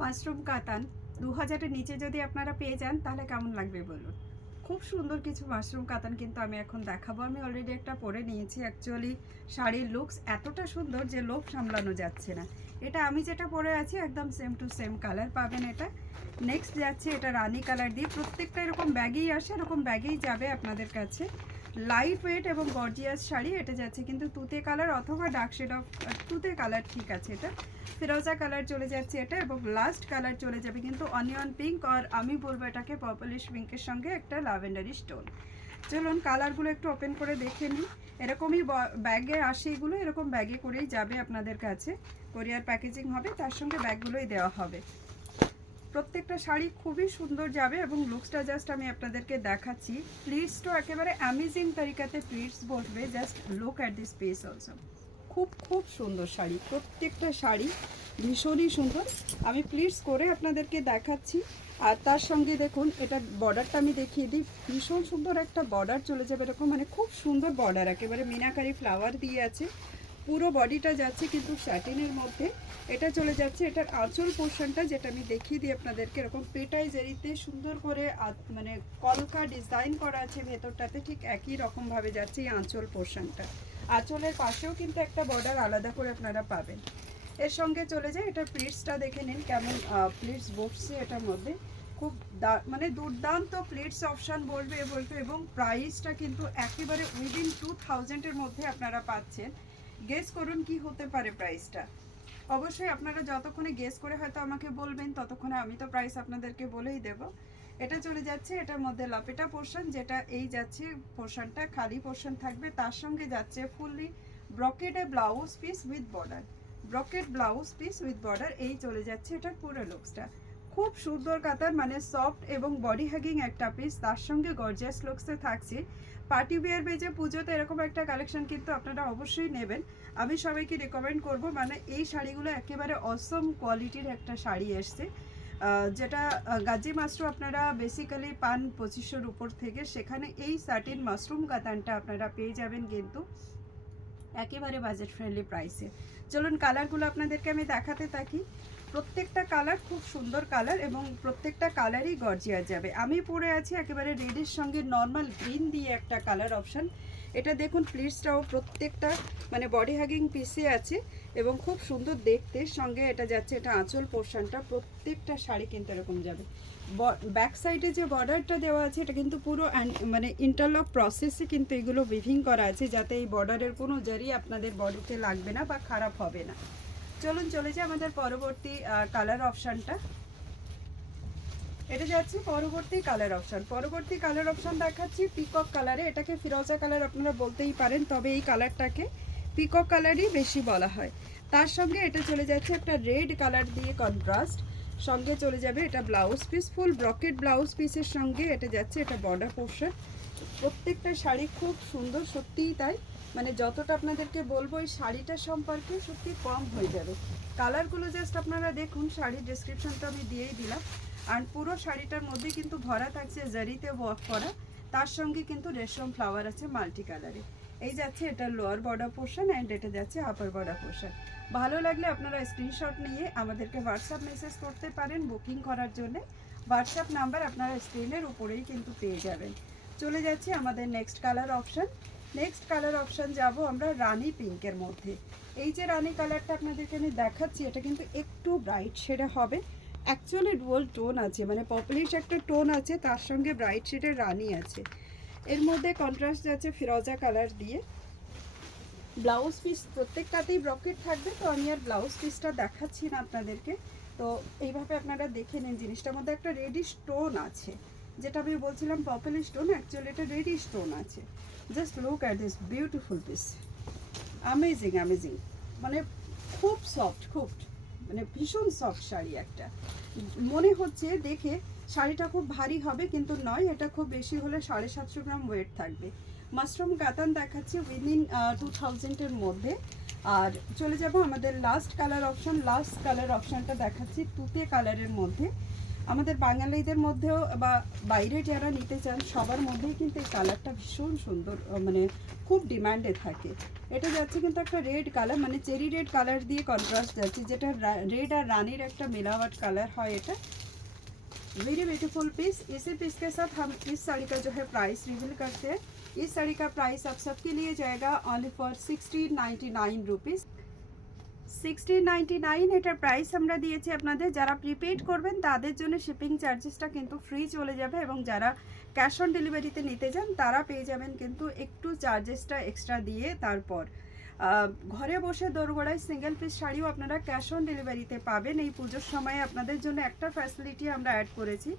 Mushroom কাতান 2000-এর নিচে যদি আপনারা পেয়ে যান তাহলে কেমন লাগবে বলুন। খুব সুন্দর কিছু মাশরুম কাতান কিন্তু আমি এখন দেখাবো। আমি অলরেডি একটা পরে নিয়েছি। অ্যাকচুয়ালি শাড়ির লুকস এতটা সুন্দর যে লোভ সামলানো যাচ্ছে না। এটা আমি যেটা পরে আছি একদম সেম টু সেম কালার পাবেন এটা। নেক্সট যাচ্ছে এটা রানি কালার দিয়ে, প্রত্যেকটা এরকম ব্যাগেই আসে, এরকম ব্যাগেই যাবে আপনাদের কাছে। লাইট ওয়েট এবং গর্জিয়াস শাড়ি। এটা যাচ্ছে কিন্তু তুতে কালার অথবা ডার্ক শেড অফ তুতে কালার, ঠিক আছে। এটা ফিরোজা কালার চলে যাচ্ছে এটা, এবং লাস্ট কালার চলে যাবে কিন্তু অনিয়ন পিঙ্ক, আর আমি বলবো এটাকে পার্পলিশ পিঙ্কের সঙ্গে একটা ল্যাভেন্ডারি স্টোন। চলুন কালারগুলো একটু ওপেন করে দেখে নিই। এরকমই ব্যাগে আসে এগুলো, এরকম ব্যাগে করেই যাবে আপনাদের কাছে। কোরিয়ার প্যাকেজিং হবে, তার সঙ্গে ব্যাগগুলোই দেওয়া হবে। প্রত্যেকটা শাড়ি খুবই সুন্দর যাবে এবং লুকসটা জাস্ট আমি আপনাদেরকে দেখাচ্ছি। প্লিটসটা একেবারে অ্যামেজিং তরিকাতে প্লিটস বসবে। Just look at this piece also. খুব খুব সুন্দর শাড়ি, প্রত্যেকটা শাড়ি ভীষণই সুন্দর। আমি প্লিটস করে আপনাদেরকে দেখাচ্ছি। আর তার সঙ্গে দেখুন এটা বর্ডারটা আমি দেখিয়ে দিই। ভীষণ সুন্দর একটা বর্ডার চলে যাবে এরকম, মানে খুব সুন্দর বর্ডার, একেবারে মিনাকারি ফ্লাওয়ার দিয়ে আছে। পুরো বডিটা যাচ্ছে কিন্তু স্যাটিনের মধ্যে। এটা চলে যাচ্ছে এটার আঁচল পোর্শনটা, যেটা আমি দেখিয়ে দিই আপনাদেরকে। এরকম পেটাই জেরিতে সুন্দর করে মানে কলকা ডিজাইন করা আছে ভেতরটাতে, ঠিক একই রকমভাবে যাচ্ছে এই আঁচল পোর্শনটা। আঁচলের পাশেও কিন্তু একটা বর্ডার আলাদা করে আপনারা পাবেন। এর সঙ্গে চলে যায় এটা প্লিটসটা দেখে নিন কেমন প্লিটস বসছে এটার মধ্যে। খুব মানে দুর্দান্ত প্লিটস অপশান বলবে এবং প্রাইসটা কিন্তু একেবারে উইদিন 2000-এর মধ্যে আপনারা পাচ্ছেন। গেস করুন কি হতে পারে প্রাইসটা। অবশ্যই আপনারা যতক্ষণে গেস করে হয়তো আমাকে বলবেন, ততক্ষণে আমি তো প্রাইস আপনাদেরকে বলেই দেব। এটা চলে যাচ্ছে এটার মধ্যে লাপেটা পোর্শন, যেটা এই যাচ্ছে পোর্শনটা খালি পোর্শন থাকবে। তার সঙ্গে যাচ্ছে ফুললি ব্রকেটে blouse piece with border, brocade blouse piece with border. এই চলে যাচ্ছে এটার পুরো লুকসটা। খুব সুন্দর কাতার, মানে সফট এবং বডি হ্যাগিং একটা পিস, তার সঙ্গে গর্জিয়াস লুকসে থাকছে। পার্টি ওয়্যার বেজে পুজোতে এরকম একটা কালেকশন কিন্তু আপনারা অবশ্যই নেবেন। আমি সবাইকে রেকমেন্ড করব, মানে এই শাড়িগুলো একেবারে অসম কোয়ালিটির একটা শাড়ি এসছে, যেটা গাজি মাশরুম আপনারা বেসিক্যালি পান 2500-র উপর থেকে, সেখানে এই সার্টিন মাশরুম কাতানটা আপনারা পেয়ে যাবেন কিন্তু একেবারে বাজেট ফ্রেন্ডলি প্রাইসে। চলুন কালারগুলো আপনাদেরকে আমি দেখাতে থাকি। প্রত্যেকটা কালার খুব সুন্দর কালার এবং প্রত্যেকটা কালারই গর্জিয়াস যাবে। আমি পরে আছি একেবারে রেডের সঙ্গে নর্মাল গ্রিন দিয়ে একটা কালার অপশান। এটা দেখুন প্লিটসটাও প্রত্যেকটা মানে বডি হাগিং পিসে আছে এবং খুব সুন্দর দেখতে। সঙ্গে এটা যাচ্ছে এটা আঁচল পোর্শনটা, প্রত্যেকটা শাড়ি কিন্তু এরকম যাবে। ব্যাক সাইডে যে বর্ডারটা দেওয়া আছে এটা কিন্তু পুরো মানে ইন্টারলক প্রসেসে কিন্তু এগুলো উইভিং করা আছে, যাতে এই বর্ডারের কোনো জারি আপনাদের বডিতে লাগবে না বা খারাপ হবে না। চলুন চলে যাই আমাদের পরবর্তী কালার অপশানটা। এটা যাচ্ছে পরবর্তী কালার অপশান। পরবর্তী কালার অপশান দেখাচ্ছি পিকক কালারে। এটাকে ফিরোজা কালার আপনারা বলতেই পারেন, তবে এই কালারটাকে পিকক কালারই বেশি বলা হয়। তার সঙ্গে এটা চলে যাচ্ছে একটা রেড কালার দিয়ে কন্ট্রাস্ট। সঙ্গে চলে যাবে এটা ব্লাউজ পিস, ফুল ব্রকেট ব্লাউজ পিসের সঙ্গে এটা যাচ্ছে এটা বর্ডার পোর্শন। প্রত্যেকটা শাড়ি খুব সুন্দর, সত্যিই তাই। মানে যতটা আপনাদেরকে বলবো এই শাড়িটার সম্পর্কে সত্যি কম হয়ে যাবে। কালারগুলো জাস্ট আপনারা দেখুন, শাড়ির ডেসক্রিপশন তো আমি দিয়েই দিলাম। আর পুরো শাড়িটার মধ্যে কিন্তু ভরা থাকছে জারিতে ওয়ার্ক করা, তার সঙ্গে কিন্তু রেশম ফ্লাওয়ার আছে মাল্টি কালারে। এই যাচ্ছে এটা লোয়ার বর্ডার পোর্শন অ্যান্ড এটা যাচ্ছে আপার বর্ডার পোর্শন। ভালো লাগলে আপনারা স্ক্রিনশট নিয়ে আমাদেরকে হোয়াটসঅ্যাপ মেসেজ করতে পারেন বুকিং করার জন্য। হোয়াটসঅ্যাপ নাম্বার আপনারা স্ক্রিনের উপরেই কিন্তু পেয়ে যাবেন। চলে যাচ্ছে আমাদের next colour option. Next colour option যাব আমরা রানি পিঙ্কের মধ্যে। এই যে রানি কালারটা আপনাদেরকে আমি দেখাচ্ছি, এটা কিন্তু একটু ব্রাইট শেডে হবে। অ্যাকচুয়ালি ডুয়াল টোন আছে, মানে পপুলিশ একটা টোন আছে, তার সঙ্গে ব্রাইট শেডের রানি আছে। এর মধ্যে কন্ট্রাস্ট যাচ্ছে ফিরোজা কালার দিয়ে। ব্লাউজ পিস প্রত্যেকটাতেই ব্রকেট থাকবে, তো আমি আর ব্লাউজ পিসটা দেখাচ্ছি না আপনাদেরকে। তো এইভাবে আপনারা দেখে নিন। জিনিসটার মধ্যে একটা রেডিশ টোন আছে, যেটা আমি বলছিলাম পপুলিশ টোন, অ্যাকচুয়ালি এটা রেডিশ টোন আছে। Just look at this beautiful piece, amazing amazing. মানে খুব সফট, খুব মানে ভীষণ সফট শাড়ি একটা। মনে হচ্ছে দেখে শাড়িটা খুব ভারী হবে, কিন্তু নয়, এটা খুব বেশি হলে 750 গ্রাম ওয়েট থাকবে। মাশরুম কাতান দেখাচ্ছি উইদিন 2000-এর মধ্যে। আর চলে যাব আমাদের last colour option. Last colour অপশানটা দেখাচ্ছি তুতে কালারের মধ্যে। আমাদের বাঙালিদের মধ্যেও বা বাইরে যারা নিতে চান সবার মধ্যেই কিন্তু এই কালারটা ভীষণ সুন্দর, মানে খুব ডিমান্ডে থাকে। এটা যাচ্ছে কিন্তু একটা রেড কালার, মানে চেরি রেড কালার দিয়ে কন্ট্রাস্ট যাচ্ছে, যেটা রেড আর রাनीর একটা मिलावट কালার হয়। এটা वेरी ब्यूटीफुल पीस। इसी पीस के साथ हम इस साड़ी का जो है प्राइस रिवील करते हैं। इस साड़ी का प्राइस आप सबके लिए जाएगा ओनली फॉर 1699 रुपीज़। 1699 এটার প্রাইস আমরা দিয়েছি আপনাদের। যারা প্রিপেড করবেন তাদের জন্য শিপিং চার্জেসটা কিন্তু ফ্রি চলে যাবে, এবং যারা ক্যাশ অন ডেলিভারিতে নিতে যান তারা পেয়ে যাবেন কিন্তু একটু চার্জেসটা এক্সট্রা দিয়ে। তারপর ঘরে বসে দোরগোড়ায় সিঙ্গেল পিস শাড়িও আপনারা ক্যাশ অন ডেলিভারিতে পাবেন। এই পুজোর সময় আপনাদের জন্য একটা ফ্যাসিলিটি আমরা অ্যাড করেছি,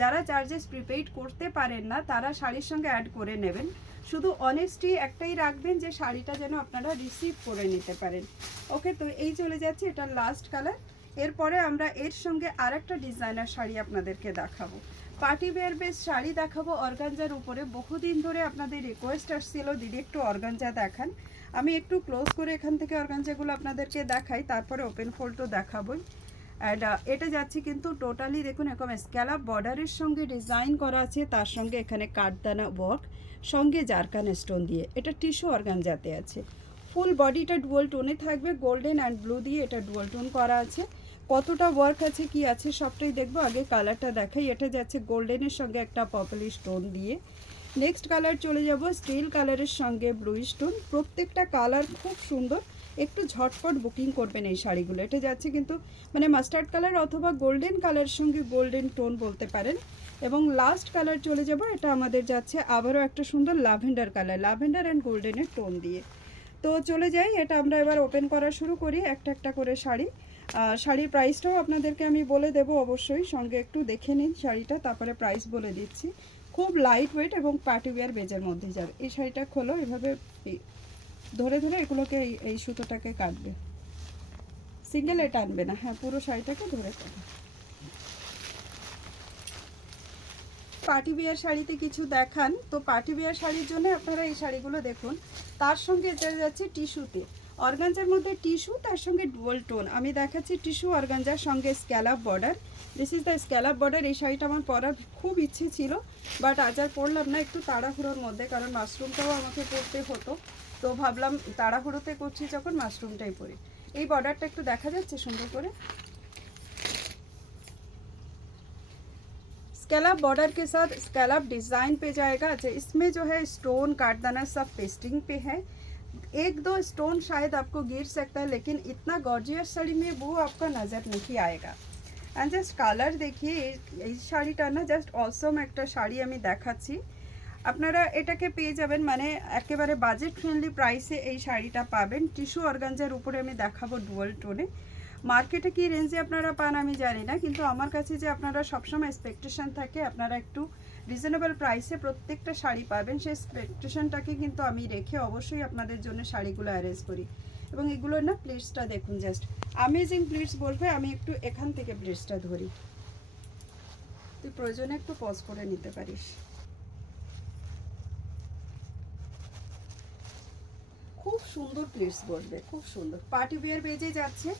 যারা চার্জেস প্রিপেড করতে পারেন না তারা শাড়ির সঙ্গে অ্যাড করে নেবেন। শুধু অনেস্টি একটাই রাখবেন যে শাড়িটা যেন আপনারা রিসিভ করে নিতে পারেন। ওকে, তো এই চলে যাচ্ছে এটা লাস্ট কালার। এরপরে আমরা এর সঙ্গে আরেকটা ডিজাইনার শাড়ি আপনাদেরকে দেখাবো, পার্টি ওয়্যার বেস শাড়ি দেখাবো অর্গানজার উপরে। বহুদিন ধরে আপনাদের রিকোয়েস্ট আসছিল দিদি একটু অর্গানজা দেখান। আমি একটু ক্লোজ করে এখান থেকে অর্গানজাগুলো আপনাদেরকে দেখাই, তারপরে ওপেন ফোল্ডও দেখাবোই। অ্যান্ড এটা যাচ্ছে কিন্তু টোটালি দেখুন এরকম স্ক্যালাপ বর্ডারের সঙ্গে ডিজাইন করা আছে, তার সঙ্গে এখানে কাঠদানা ওয়ার্ক, সঙ্গে জারকান স্টোন দিয়ে। এটা টিস্যু অর্গানজাতে আছে। ফুল বডিটা ডুয়াল টোনে থাকবে, গোল্ডেন অ্যান্ড ব্লু দিয়ে এটা ডুয়াল টোন করা আছে। কতটা ওয়ার্ক আছে কি আছে সবটাই দেখবো, আগে কালারটা দেখাই। এটা যাচ্ছে গোল্ডেনের সঙ্গে একটা পার্পল স্টোন দিয়ে। নেক্সট কালার চলে যাব স্টিল কালারের সঙ্গে ব্লু স্টোন। প্রত্যেকটা কালার খুব সুন্দর, একটু ঝটপট বুকিং করবেন এই শাড়িগুলো। এটা যাচ্ছে কিন্তু মানে মাস্টার্ড কালার অথবা গোল্ডেন কালারের সঙ্গে গোল্ডেন টোন বলতে পারেন। এবং লাস্ট কালার চলে যাব, এটা আমাদের যাচ্ছে আবারও একটা সুন্দর লাভেন্ডার কালার, লাভেন্ডার অ্যান্ড গোল্ডেনের টোন দিয়ে। তো চলে যাই, এটা আমরা এবার ওপেন করা শুরু করি একটা একটা করে শাড়ি। শাড়ির প্রাইসটাও আপনাদেরকে আমি বলে দেব অবশ্যই, সঙ্গে একটু দেখে নিন শাড়িটা, তারপরে প্রাইস বলে দিচ্ছি। খুব লাইট ওয়েট এবং পার্টি ওয়্যার বেজের মধ্যে যাবে। এই শাড়িটা খোলো, এভাবে ধরে ধরে এগুলোকে এই সুতোটাকে কাটবে, সিঙ্গেল এটা আনবে না, হ্যাঁ পুরো শাড়িটাকে ধরে কাটবে। পার্টি ওয়্যার শাড়িতে কিছু দেখান, তো পার্টি ওয়্যার শাড়ির জন্য আপনারা এই শাড়িগুলো দেখুন। তার সঙ্গে এটা যাচ্ছে টিস্যুতে, অর্গানজার মধ্যে টিস্যু, তার সঙ্গে ডুয়াল টোন। আমি দেখাচ্ছি টিস্যু অর্গানজার সঙ্গে scallop border. This is the scallop border. এই শাড়িটা আমার পরার খুব ইচ্ছে ছিল, বাট আজ আর পরলাম না, একটু তাড়াহুড়োর মধ্যে, কারণ মাশরুমটাও আমাকে পরতে হতো। তো ভাবলাম তাড়াহুড়োতে করছি যখন মাশরুমটাই পরি। এই বর্ডারটা একটু দেখা যাচ্ছে সুন্দর করে, स्कैलप बॉर्डर के साथ स्कैलप डिज़ाइन पे जाएगा। अच्छा, इसमें जो है स्टोन काटदाना सब पेस्टिंग पे है। एक दो स्टोन शायद आपको गिर सकता है, लेकिन इतना गॉर्जियस साड़ी में वो आपका नज़र नहीं आएगा। एंड जस्ट कालर देखिए, এই শাড়িটা না জাস্ট অসম একটা শাড়ি আমি দেখাচ্ছি। আপনারা এটাকে পেয়ে যাবেন মানে একেবারে বাজেট ফ্রেন্ডলি প্রাইসে এই শাড়িটা পাবেন। টিস্যু অর্গানজার উপরে আমি দেখাবো ডুয়াল টোনে। মার্কেটে কি রেঞ্জে আপনারা পান আমি জানি না, কিন্তু আমার কাছে যে আপনারা সবসময় এক্সপেকটেশন থাকে আপনারা একটু রিজনেবল প্রাইসে প্রত্যেকটা শাড়ি পাবেন, সেই এক্সপেকটেশনটাকে কিন্তু আমি রেখে অবশ্যই আপনাদের জন্য শাড়িগুলো অ্যারেঞ্জ করি। এবং এগুলোর না প্লিটসটা দেখুন, জাস্ট অ্যামেজিং প্লিটস বলবে। আমি একটু এখান থেকে প্লিটসটা ধরি, তুই প্রয়োজনে একটু পজ করে নিতে পারিস। খুব সুন্দর প্লিটস বলবে, খুব সুন্দর পার্টি ওয়্যার বেজে যাচ্ছে।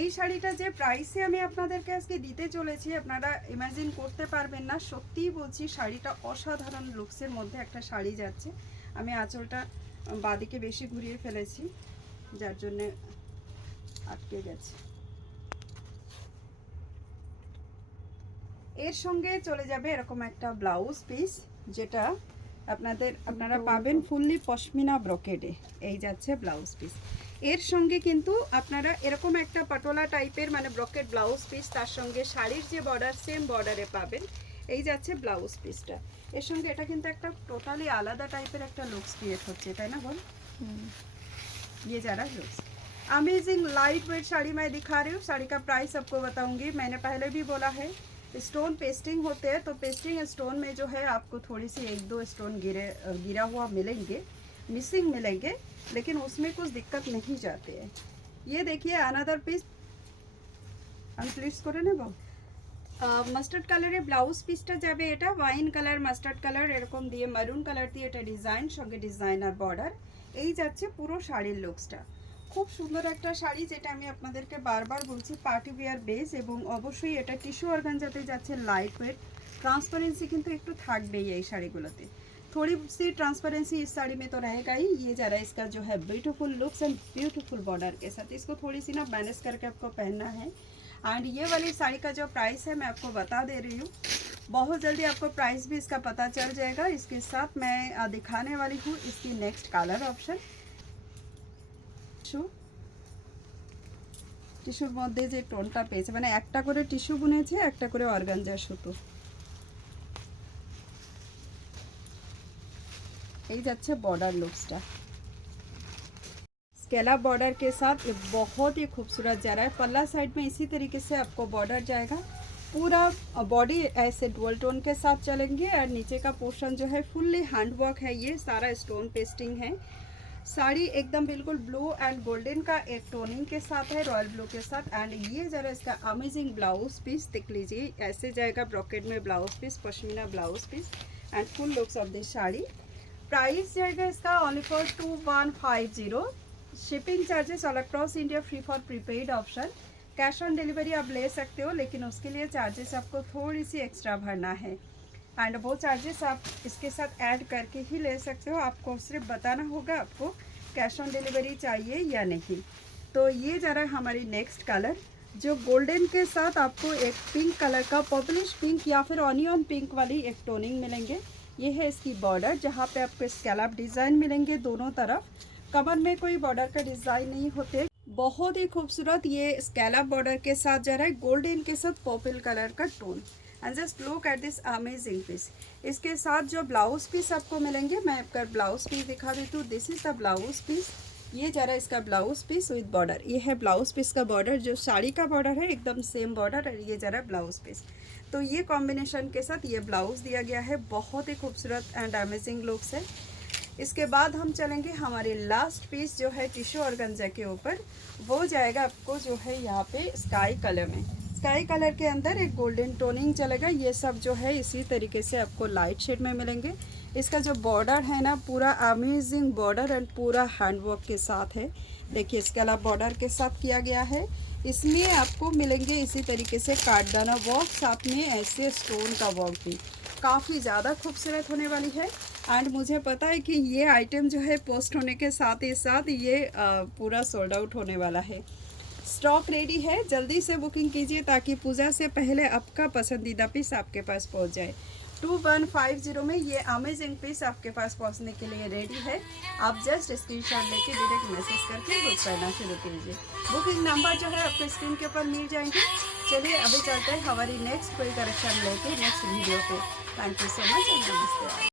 এই শাড়িটা যে প্রাইসে আমি আপনাদেরকে আজকে দিতে চলেছি আপনারা ইমাজিন করতে পারবেন না। সত্যিই বলছি শাড়িটা অসাধারণ লুকসের মধ্যে একটা শাড়ি যাচ্ছে। আমি আঁচলটা বাদিকে বেশি ঘুরিয়ে ফেলেছি, যার জন্যে আটকে গেছে। এর সঙ্গে চলে যাবে এরকম একটা ব্লাউজ পিস, যেটা আপনারা পাবেন ফুললি পশমিনা ব্রোকেডে। এই যাচ্ছে ব্লাউজ পিস। এর সঙ্গে কিন্তু আপনারা এরকম একটা পাটোলা টাইপের মানে ব্রকেট ব্লাউজ পিস, তার সঙ্গে শাড়ির যে বর্ডার সেম বর্ডারে পাবেন। এই যাচ্ছে ব্লাউজ পিসটা। এর সঙ্গে এটা কিন্তু একটা টোটালি আলাদা টাইপের একটা লুকস ক্রিয়েট হচ্ছে, তাই না বল? ये जरा looks amazing light weight sari मैं दिखा रही हूँ। साड़ी का प्राइस आपको बताऊंगी, मैंने पहले भी बोला है स्टोन पेस्टिंग होते हैं, तो पेस्टिंग स्टोन में जो है आपको थोड़ी सी एक दो स्टोन गिरा हुआ मिलेंगे, मिसिंग मिलेंगे, लेकिन उसमें कुछ दिक्कत नहीं जाते हैं। ये देखिए अनदर पीस আমি প্লিজ করে নেব। মাস্টার্ড কালারের ব্লাউজ পিসটা যাবে, এটা ওয়াইন কালার মাস্টার্ড কালার এরকম দিয়ে মারুন কালার দিয়ে এটা ডিজাইন, সঙ্গে ডিজাইনার বর্ডার। এই যাচ্ছে পুরো শাড়ির লুকসটা। খুব সুন্দর একটা শাড়ি, যেটা আমি আপনাদেরকে বারবার বলছি পার্টি ওয়্যার বেস, এবং অবশ্যই এটা টিস্যু অর্গানজাতে যাচ্ছে, লাইট ওয়েট, ट्रांसपेरेंसी কিন্তু একটু থাকবেই এই শাড়িগুলোতে। थोड़ी सी ट्रांसपेरेंसी इस साड़ी में तो रहेगा ही। ये जरा इसका जो है beautiful looks and beautiful border के साथ इसको थोड़ी सी ना मैनेज करके आपको पहनना है। एंड ये वाली साड़ी का जो प्राइस है मैं आपको बता दे रही हूँ, बहुत जल्दी आपको प्राइस भी इसका पता चल जाएगा। इसके साथ मैं दिखाने वाली हूँ इसकी नेक्स्ट कलर ऑप्शन। টিস্যুর মধ্যে যে টোনটা পেয়েছে, মানে একটা করে টিস্যু বুনেছে, একটা করে অর্গানজা সুতো, এই যাচ্ছে बॉर्डर लुक्सটা। स्केला बॉर्डर के साथ ये बहुत ही खूबसूरत जा रहा है। पल्ला साइड में इसी तरीके से आपको बॉर्डर जाएगा, पूरा बॉडी ऐसे डुअल टोन के साथ चलेंगे। और नीचे का पोर्शन जो है फुल्ली हैंडवर्क है, ये सारा स्टोन पेस्टिंग है। साड़ी एकदम बिल्कुल ब्लू एंड गोल्डन का एक टोनिंग के साथ है, रॉयल ब्लू के साथ। एंड ये जरा इसका अमेजिंग ब्लाउज पीस देख लीजिए, ऐसे जाएगा ब्रॉकेट में blouse piece, pashmina blouse piece and full looks of this sari. Price जाएगा इसका only for 2150। Shipping charges all across India, free for prepaid option. Cash on delivery आप ले सकते हो, लेकिन उसके लिए चार्जेस आपको थोड़ी सी एक्स्ट्रा भरना है। एंड वो चार्जेस आप इसके साथ ऐड करके ही ले सकते हो। आपको सिर्फ बताना होगा आपको कैश ऑन डिलीवरी चाहिए या नहीं। तो ये जरा हमारी नेक्स्ट कलर, जो गोल्डन के साथ आपको एक पिंक कलर का, पर्पलिश पिंक या फिर ऑनियन पिंक वाली एक टोनिंग मिलेंगे। ये है इसकी बॉर्डर, जहाँ पे आपको स्कैलप डिज़ाइन मिलेंगे दोनों तरफ। कमर में कोई बॉर्डर का डिज़ाइन नहीं होते, बहुत ही खूबसूरत ये स्कैलप बॉर्डर के साथ जा रहा है, गोल्डन के साथ पर्पल कलर का tone. And just look at this amazing piece. इसके साथ जो ब्लाउज पीस आपको मिलेंगे, मैं आपका ब्लाउज पीस दिखा देती हूँ। This is the blouse piece. ये जरा इसका ब्लाउज पीस विद बॉर्डर, ये है ब्लाउज पीस का बॉर्डर, जो साड़ी का बॉर्डर है एकदम सेम बॉर्डर। और ये जरा ब्लाउज पीस, तो ये कॉम्बिनेशन के साथ ये ब्लाउज दिया गया है, बहुत ही खूबसूरत एंड अमेजिंग लुक्स है। इसके बाद हम चलेंगे हमारे लास्ट पीस, जो है टिश्यू ऑर्गेन्जा के ऊपर। वो जाएगा आपको जो है यहाँ पे स्काई कलर में, स्काई कलर के अंदर एक गोल्डन टोनिंग चलेगा। ये सब जो है इसी तरीके से आपको लाइट शेड में मिलेंगे। इसका जो बॉर्डर है ना, पूरा अमेजिंग बॉर्डर एंड पूरा हैंडवर्क के साथ है। देखिए इसके अलावा बॉर्डर के साथ किया गया है। इसमें आपको मिलेंगे इसी तरीके से काटदाना वर्क, साथ में ऐसे स्टोन का वर्क भी काफ़ी ज़्यादा खूबसूरत होने वाली है। एंड मुझे पता है कि ये आइटम जो है पोस्ट होने के साथ ही साथ ये पूरा सोल्ड आउट होने वाला है। स्टॉक रेडी है, जल्दी से बुकिंग कीजिए ताकि पूजा से पहले आपका पसंदीदा पीस आपके पास पहुंच जाए। 2150 में ये अमेजिंग पीस आपके पास पहुंचने के लिए रेडी है। आप जस्ट स्क्रीनशॉट लेके डायरेक्ट मैसेज करके बुक करना शुरू कीजिए। बुकिंग नंबर जो है आपको स्क्रीन के ऊपर मिल जाएंगे। चलिए अभी चलते हैं हमारी नेक्स्ट कोई कलेक्शन लेके नेक्स्ट वीडियो पे। Thank you so much and नमस्ते।